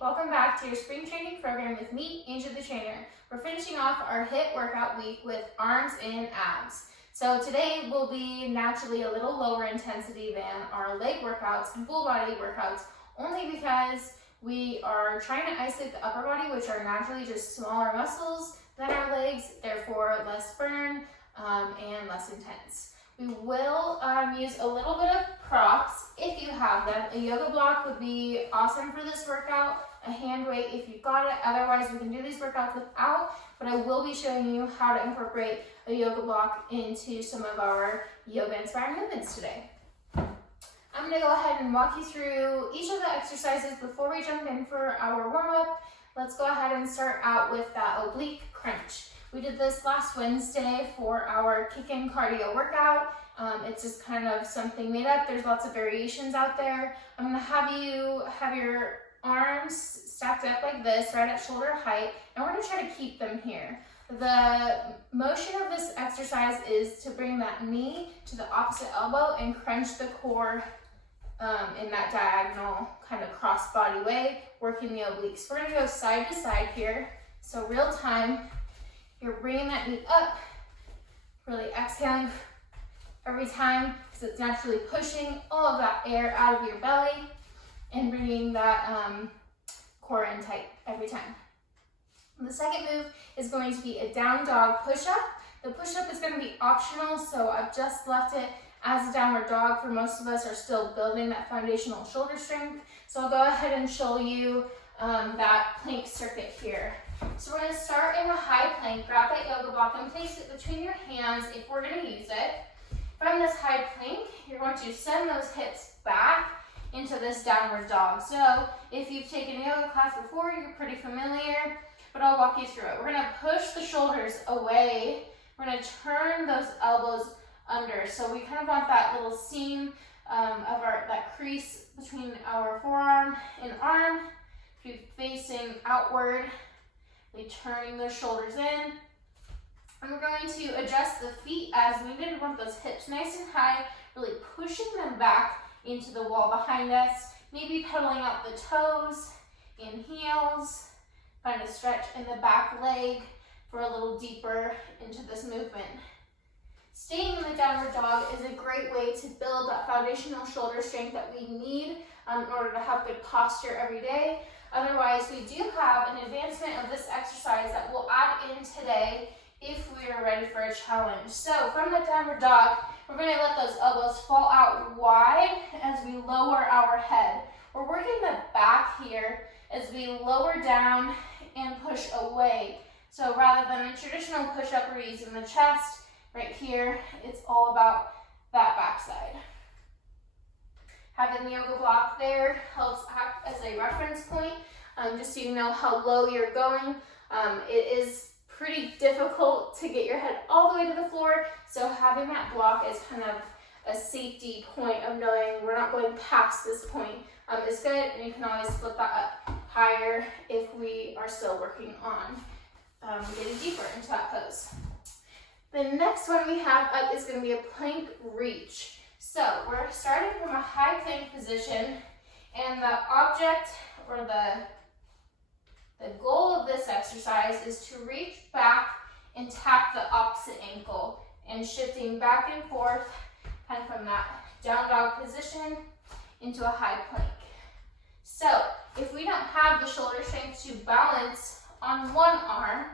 welcome back to your spring training program with me, Angel the Trainer. We're finishing off our HIIT workout week with arms and abs. So today will be naturally a little lower intensity than our leg workouts and full body workouts, only because we are trying to isolate the upper body, which are naturally just smaller muscles than our legs, therefore less burn and less intense. We will use a little bit of props if you have them. A yoga block would be awesome for this workout, a hand weight if you've got it. Otherwise, we can do these workouts without, but I will be showing you how to incorporate a yoga block into some of our yoga-inspired movements today. I'm going to go ahead and walk you through each of the exercises before we jump in for our warm-up. Let's go ahead and start out with that oblique crunch. We did this last Wednesday for our kick-in cardio workout. It's just kind of something made up. There's lots of variations out there. I'm gonna have you have your arms stacked up like this, right at shoulder height, and we're gonna try to keep them here. The motion of this exercise is to bring that knee to the opposite elbow and crunch the core in that diagonal kind of cross body way, working the obliques. We're gonna go side to side here. So real time, you're bringing that knee up, really exhaling every time because it's naturally pushing all of that air out of your belly and bringing that core in tight every time. The second move is going to be a down dog push-up. The push-up is going to be optional, so I've just left it as a downward dog. For most of us are still building that foundational shoulder strength. So I'll go ahead and show you that plank circuit here. So we're going to start in a high plank. Grab that yoga block and place it between your hands if we're going to use it. From this high plank, you're going to send those hips back into this downward dog. So if you've taken a yoga class before, you're pretty familiar, but I'll walk you through it. We're going to push the shoulders away. We're going to turn those elbows under. So we kind of want that little seam of that crease between our forearm and arm to be facing outward. Turning those shoulders in. And we're going to adjust the feet as needed. We want those hips nice and high, really pushing them back into the wall behind us. Maybe pedaling out the toes and heels. Find a stretch in the back leg for a little deeper into this movement. Staying in the downward dog is a great way to build that foundational shoulder strength that we need in order to have good posture every day. Otherwise, we do have an advancement of this exercise that we'll add in today if we are ready for a challenge. So from the downward dog, we're going to let those elbows fall out wide as we lower our head. We're working the back here as we lower down and push away. So rather than a traditional push-up where you're using the chest, right here, it's all about that backside. Having the yoga block there helps act as a reference point, just so you know how low you're going. It is pretty difficult to get your head all the way to the floor, so having that block is kind of a safety point of knowing we're not going past this point is good, and you can always flip that up higher if we are still working on getting deeper into that pose. The next one we have up is going to be a plank reach. So we're starting from a high plank position, and the object or the goal of this exercise is to reach back and tap the opposite ankle and shifting back and forth kind of from that down dog position into a high plank. So if we don't have the shoulder strength to balance on one arm,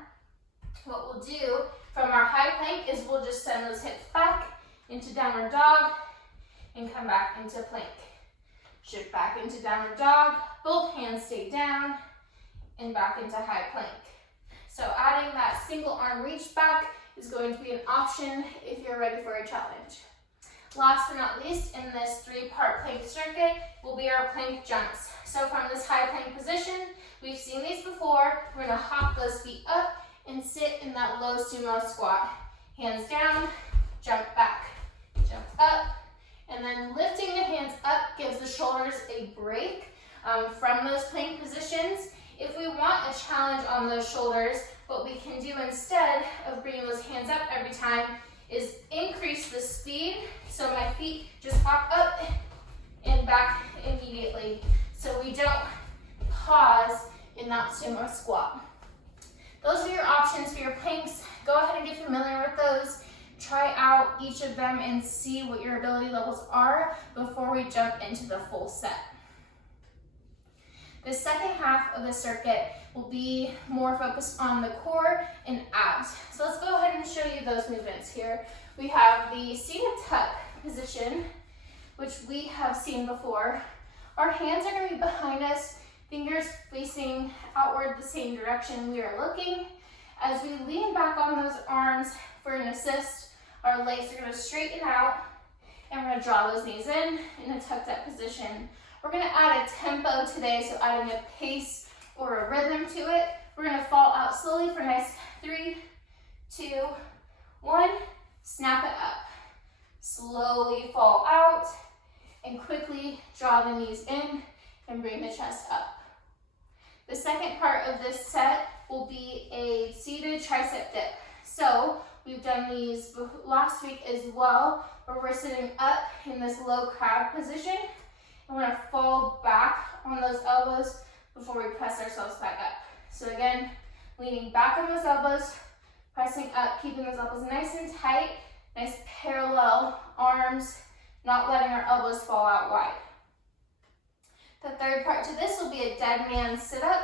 what we'll do from our high plank is we'll just send those hips back into downward dog and come back into plank. Shift back into downward dog, both hands stay down, and back into high plank. So adding that single arm reach back is going to be an option if you're ready for a challenge. Last but not least, in this three-part plank circuit will be our plank jumps. So from this high plank position, we've seen these before, we're gonna hop those feet up and sit in that low sumo squat. Hands down, jump back, jump up, and then lifting the hands up gives the shoulders a break from those plank positions. If we want a challenge on those shoulders, what we can do instead of bringing those hands up every time is increase the speed. So my feet just hop up and back immediately. So we don't pause and not sumo squat. Those are your options for your planks. Go ahead and get familiar with those. Try out each of them and see what your ability levels are before we jump into the full set. The second half of the circuit will be more focused on the core and abs. So let's go ahead and show you those movements here. We have the seated tuck position, which we have seen before. Our hands are going to be behind us, fingers facing outward the same direction we are looking. As we lean back on those arms for an assist, our legs are going to straighten out, and we're going to draw those knees in a tucked up position. We're going to add a tempo today, so adding a pace or a rhythm to it. We're going to fall out slowly for a nice 3, 2, 1. Snap it up. Slowly fall out and quickly draw the knees in and bring the chest up. The second part of this set will be a seated tricep dip. So we've done these last week as well, where we're sitting up in this low crab position. And we're going to fall back on those elbows before we press ourselves back up. So again, leaning back on those elbows, pressing up, keeping those elbows nice and tight, nice parallel arms, not letting our elbows fall out wide. The third part to this will be a dead man sit-up.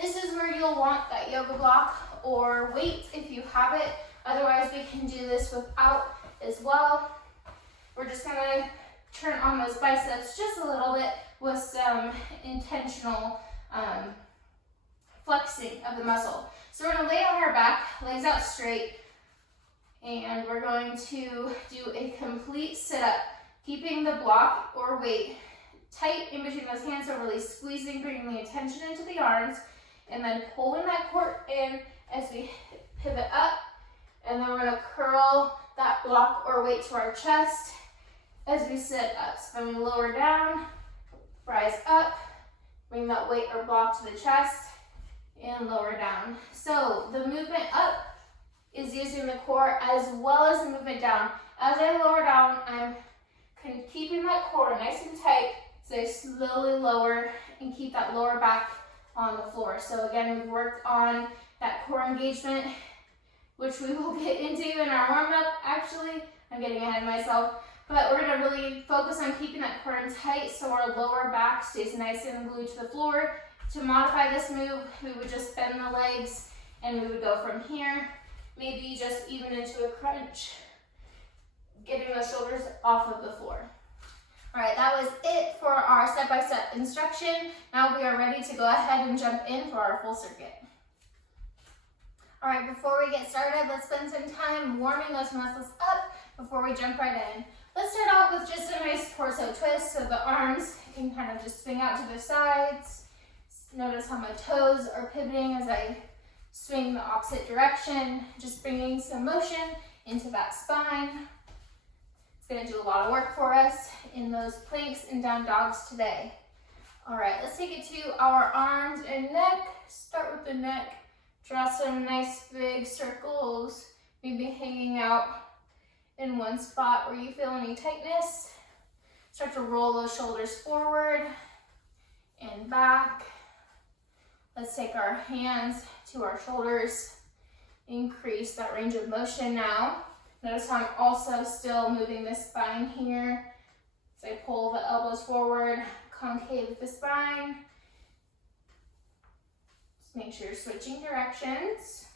This is where you'll want that yoga block or weight if you have it. Otherwise, we can do this without as well. We're just going to turn on those biceps just a little bit with some intentional flexing of the muscle. So we're going to lay on our back, legs out straight, and we're going to do a complete sit-up, keeping the block or weight tight in between those hands, so really squeezing, bringing the attention into the arms, and then pulling that core in as we pivot up, and then we're going to curl that block or weight to our chest as we sit up. So then we lower down, rise up, bring that weight or block to the chest, and lower down. So the movement up is using the core as well as the movement down. As I lower down, I'm keeping that core nice and tight, so I slowly lower and keep that lower back on the floor. So again, we've worked on that core engagement, which we will get into in our warm-up. Actually, I'm getting ahead of myself, but we're gonna really focus on keeping that core in tight so our lower back stays nice and glued to the floor. To modify this move, we would just bend the legs and we would go from here, maybe just even into a crunch, getting the shoulders off of the floor. All right, that was it for our step-by-step instruction. Now we are ready to go ahead and jump in for our full circuit. All right, before we get started, let's spend some time warming those muscles up before we jump right in. Let's start off with just a nice torso twist, so the arms can kind of just swing out to the sides. Notice how my toes are pivoting as I swing the opposite direction, just bringing some motion into that spine. It's going to do a lot of work for us in those planks and down dogs today. All right, let's take it to our arms and neck. Start with the neck. Draw some nice big circles, maybe hanging out in one spot where you feel any tightness. Start to roll those shoulders forward and back. Let's take our hands to our shoulders. Increase that range of motion now. Notice how I'm also still moving the spine here. As I pull the elbows forward, concave the spine. Just make sure you're switching directions.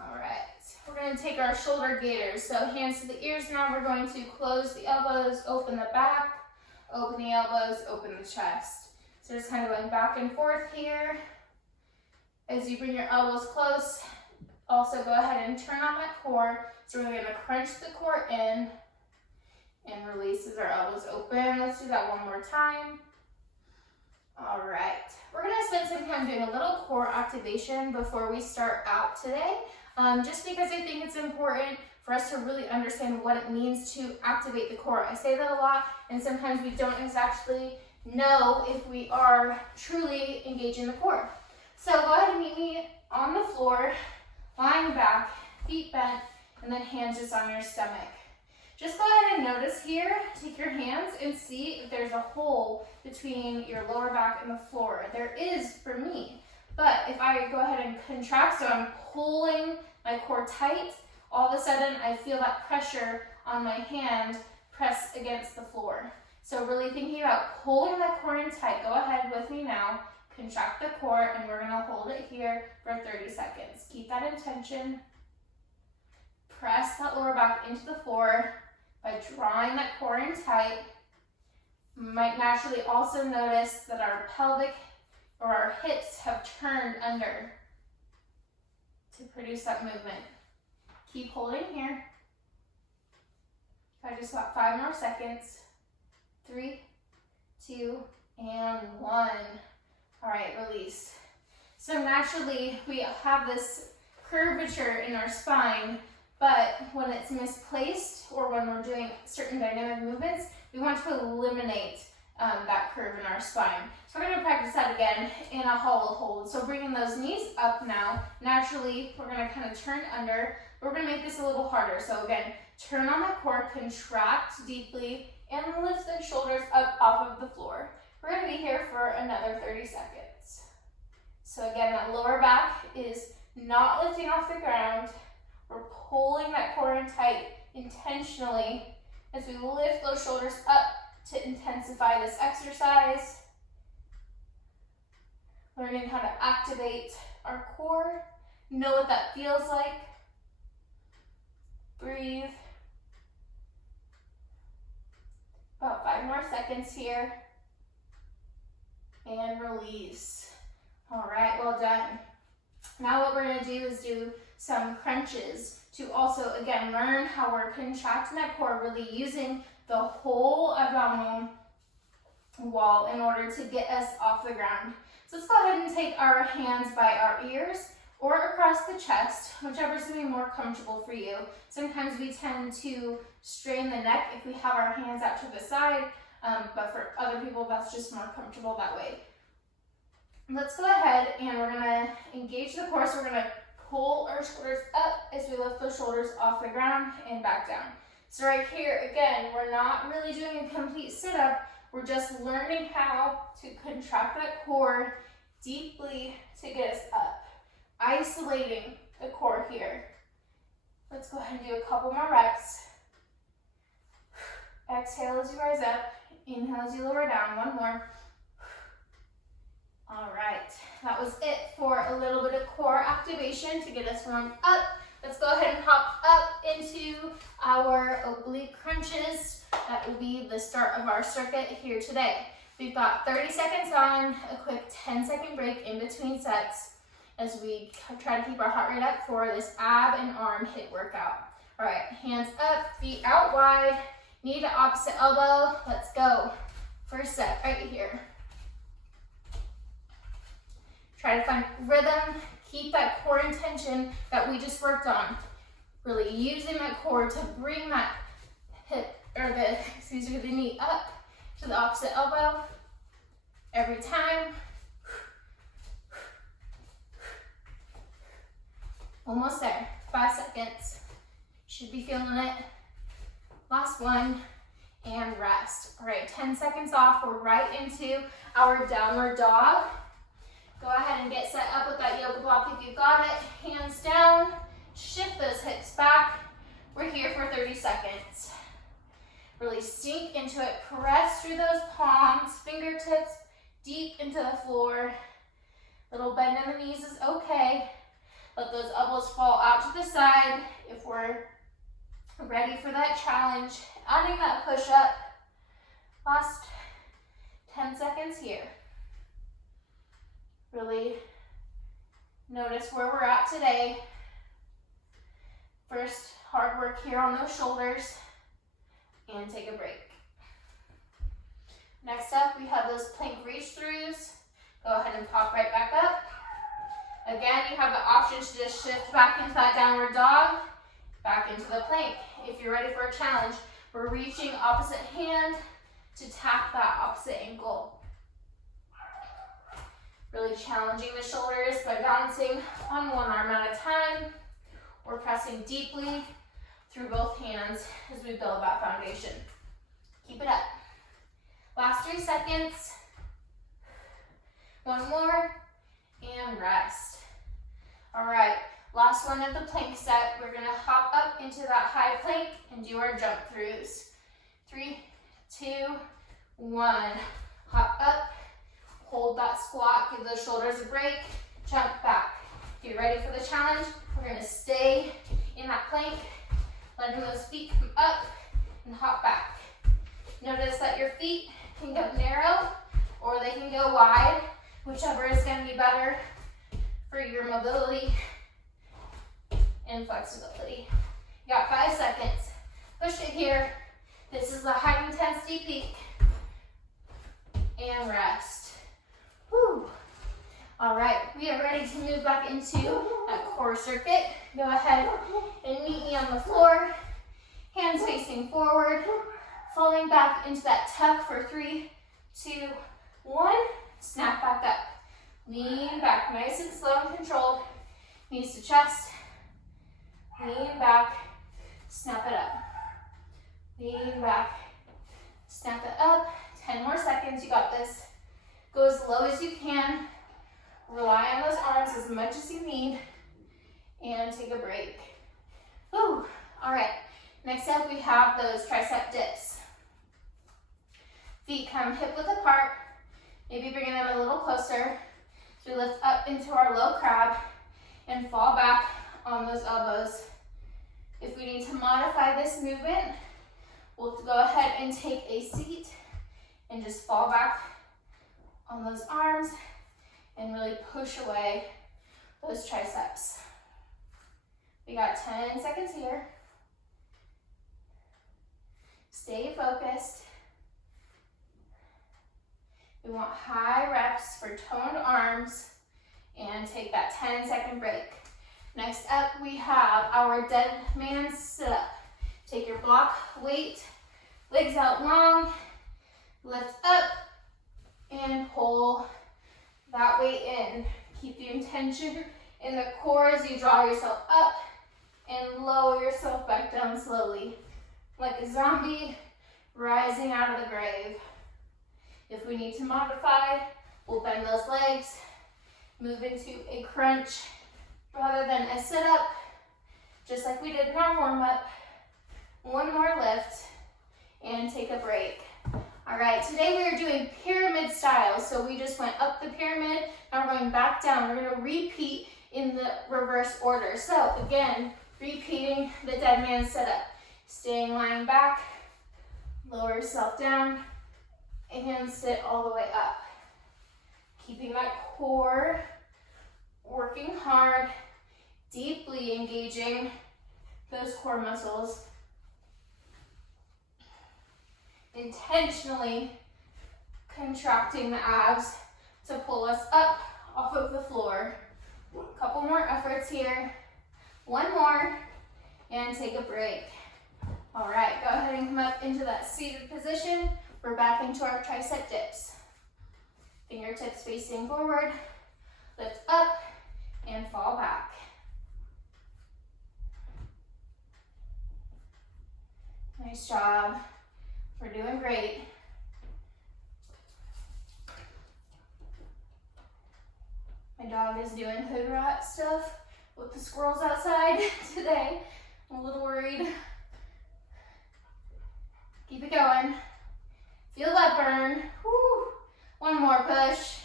All right, we're going to take our shoulder gaiters. So hands to the ears now. We're going to close the elbows, open the back, open the elbows, open the chest. So just kind of going back and forth here. As you bring your elbows close, also go ahead and turn on that core. So we're going to crunch the core in and release as our elbows open. Let's do that one more time. All right, we're going to spend some time doing a little core activation before we start out today, just because I think it's important for us to really understand what it means to activate the core. I say that a lot, and sometimes we don't exactly know if we are truly engaging the core. So go ahead and meet me on the floor, lying back, feet bent, and then hands just on your stomach. Just go ahead and notice here, take your hands and see if there's a hole between your lower back and the floor. There is for me, but if I go ahead and contract, so I'm pulling my core tight, all of a sudden I feel that pressure on my hand press against the floor. So really thinking about pulling that core in tight. Go ahead with me now, contract the core, and we're gonna hold it here for 30 seconds. Keep that intention. Press that lower back into the floor by drawing that core in tight. You might naturally also notice that our pelvic or our hips have turned under to produce that movement. Keep holding here. I just got 5 more seconds. 3, 2, and 1. All right, release. So naturally, we have this curvature in our spine, but when it's misplaced or when we're doing certain dynamic movements, we want to eliminate that curve in our spine. So we're going to practice that again in a hollow hold. So bringing those knees up now. Naturally, we're going to kind of turn under. We're going to make this a little harder. So again, turn on the core, contract deeply, and lift the shoulders up off of the floor. We're going to be here for another 30 seconds. So again, that lower back is not lifting off the ground. We're pulling that core in tight intentionally as we lift those shoulders up to intensify this exercise. Learning how to activate our core. Know what that feels like. Breathe. About 5 more seconds here. And release. All right, well done. Now what we're going to do is do some crunches to also, again, learn how we're contracting that core, really using the whole abdominal wall in order to get us off the ground. So let's go ahead and take our hands by our ears or across the chest, whichever is going to be more comfortable for you. Sometimes we tend to strain the neck if we have our hands out to the side, but for other people, that's just more comfortable that way. Let's go ahead and we're going to engage the core. So we're going to pull our shoulders up as we lift those shoulders off the ground and back down. So right here, again, we're not really doing a complete sit-up. We're just learning how to contract that core deeply to get us up. Isolating the core here. Let's go ahead and do a couple more reps. Exhale as you rise up. Inhale as you lower down. One more. All right, that was it for a little bit of core activation to get us warmed up. Let's go ahead and hop up into our oblique crunches. That will be the start of our circuit here today. We've got 30 seconds on, a quick 10-second break in between sets as we try to keep our heart rate up for this ab and arm HIIT workout. All right, hands up, feet out wide, knee to opposite elbow. Let's go. First set right here. Try to find rhythm, keep that core intention that we just worked on. Really using that core to bring that hip, or the knee up to the opposite elbow every time. Almost there, 5 seconds. Should be feeling it. Last one, and rest. All right, 10 seconds off, we're right into our downward dog. Go ahead and get set up with that yoga block if you've got it. Hands down, shift those hips back. We're here for 30 seconds. Really sink into it, press through those palms, fingertips deep into the floor. Little bend in the knees is okay. Let those elbows fall out to the side if we're ready for that challenge. Adding that push up. Last 10 seconds here. Really notice where we're at today. First, hard work here on those shoulders, and take a break. Next up, we have those plank reach-throughs. Go ahead and pop right back up. Again, you have the option to just shift back into that downward dog, back into the plank. If you're ready for a challenge, we're reaching opposite hand to tap that opposite ankle. Really challenging the shoulders by balancing on one arm at a time. We're pressing deeply through both hands as we build that foundation. Keep it up. Last 3 seconds. One more, and rest. All right, last one of the plank set. We're gonna hop up into that high plank and do our jump throughs. 3, 2, 1. Hop up, hold that squat, give those shoulders a break, jump back. If you're ready for the challenge, we're gonna stay in that plank, letting those feet come up and hop back. Notice that your feet can go narrow or they can go wide, whichever is gonna be better for your mobility and flexibility. You got 5 seconds. Push it here. This is the high intensity peak. And rest. Whew. All right, we are ready to move back into that core circuit. Go ahead and meet me on the floor. Hands facing forward. Falling back into that tuck for 3, 2, 1. Snap back up. Lean back, nice and slow and controlled. Knees to chest. Lean back, snap it up. Lean back, snap it up. 10 more seconds, you got this. Go as low as you can. Rely on those arms as much as you need. And take a break. Whew. All right, next up we have those tricep dips. Feet come hip width apart. Maybe bringing them a little closer. So we lift up into our low crab and fall back on those elbows. If we need to modify this movement, we'll go ahead and take a seat and just fall back on those arms and really push away those triceps. We got 10 seconds here. Stay focused. We want high reps for toned arms and take that 10-second break. Next up, we have our dead man sit-up. Take your block weight, legs out long, lift up, and pull that weight in. Keep the intention in the core as you draw yourself up and lower yourself back down slowly, like a zombie rising out of the grave. If we need to modify, we'll bend those legs, move into a crunch rather than a sit-up, just like we did in our warm-up. One more lift and take a break. All right, today we are doing pyramid style. So we just went up the pyramid, now we're going back down. We're gonna repeat in the reverse order. So again, repeating the dead man sit-up. Staying lying back, lower yourself down, and sit all the way up. Keeping that core working hard, deeply engaging those core muscles. Intentionally contracting the abs to pull us up off of the floor. A couple more efforts here. One more, and take a break. All right, go ahead and come up into that seated position. We're back into our tricep dips. Fingertips facing forward, lift up, and fall back. Nice job. We're doing great. My dog is doing hood rat stuff with the squirrels outside today. I'm a little worried. Keep it going. Feel that burn. Woo. One more push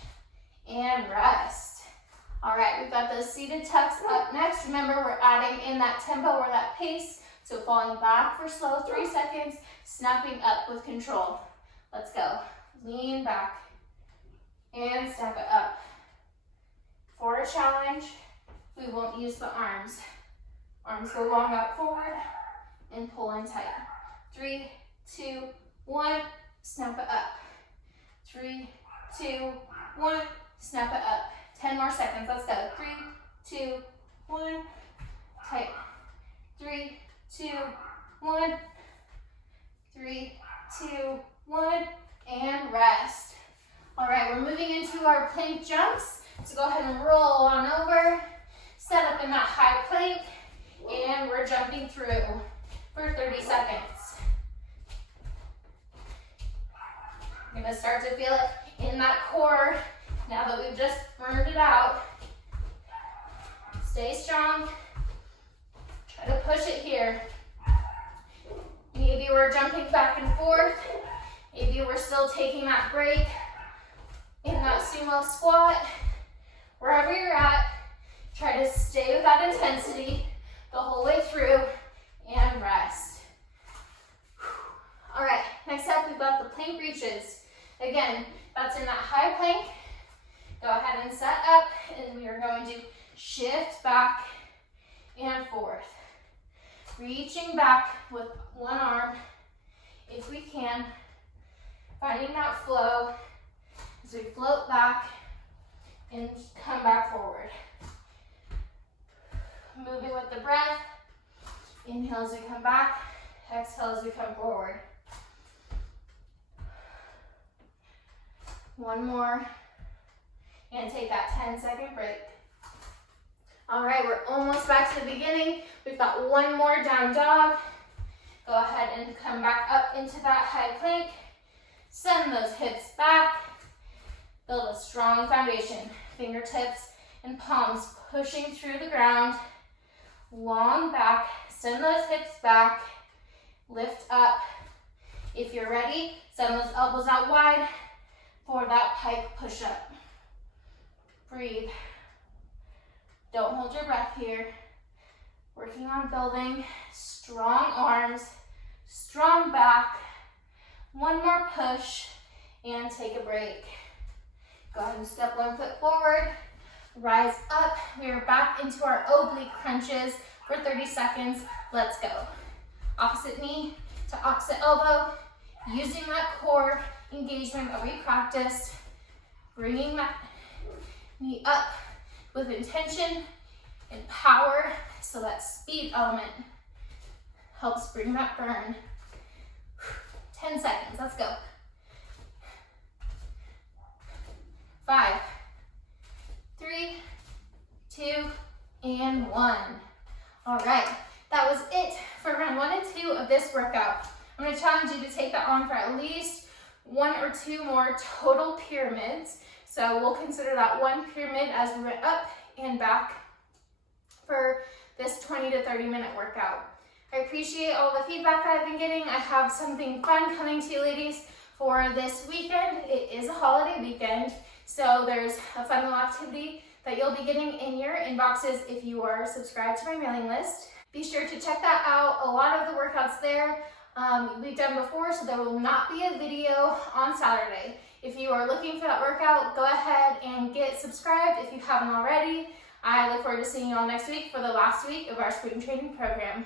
and rest. All right, we've got those seated tucks up next. Remember, we're adding in that tempo or that pace. So falling back for slow, 3 seconds, snapping up with control. Let's go. Lean back and step it up. For a challenge, we won't use the arms. Arms go long out forward and pull in tight. 3, 2, 1, snap it up. 3, 2, 1, snap it up. 10 more seconds, let's go. 3, 2, 1, tight. 3, 2, 1, 3, 2, 1, and rest. All right, we're moving into our plank jumps. So go ahead and roll on over, set up in that high plank, and we're jumping through. for 30 seconds. You're gonna start to feel it in that core now that we've just burned it out. Stay strong. Try to push it here. Maybe we're jumping back and forth. Maybe we're still taking that break in that sumo squat. Wherever you're at, try to stay with that intensity the whole way through and rest. All right, next up we've got the plank reaches. Again, that's in that high plank. Go ahead and set up, and we are going to shift back and forth. Reaching back with one arm, if we can, finding that flow as we float back and come back forward. Moving with the breath. Inhale as we come back, exhale as we come forward. One more, and take that 10-second break. All right, we're almost back to the beginning. We've got one more down dog. Go ahead and come back up into that high plank. Send those hips back. Build a strong foundation. Fingertips and palms pushing through the ground. Long back, send those hips back. Lift up. If you're ready, send those elbows out wide for that pike push-up. Breathe. Don't hold your breath here. Working on building strong arms, strong back. One more push and take a break. Go ahead and step one foot forward. Rise up. We are back into our oblique crunches for 30 seconds. Let's go. Opposite knee to opposite elbow. Using that core engagement that we practiced. Bringing that knee up with intention and power, so that speed element helps bring that burn. 10 seconds, let's go. 5, 3, 2, and 1. All right, that was it for round 1 and 2 of this workout. I'm gonna challenge you to take that on for at least 1 or 2 more total pyramids. So we'll consider that one pyramid as we went up and back for this 20 to 30 minute workout. I appreciate all the feedback that I've been getting. I have something fun coming to you ladies for this weekend. It is a holiday weekend, so there's a fun little activity that you'll be getting in your inboxes if you are subscribed to my mailing list. Be sure to check that out. A lot of the workouts there we've done before, so there will not be a video on Saturday. If you are looking for that workout, go ahead and get subscribed if you haven't already. I look forward to seeing you all next week for the last week of our spring training program.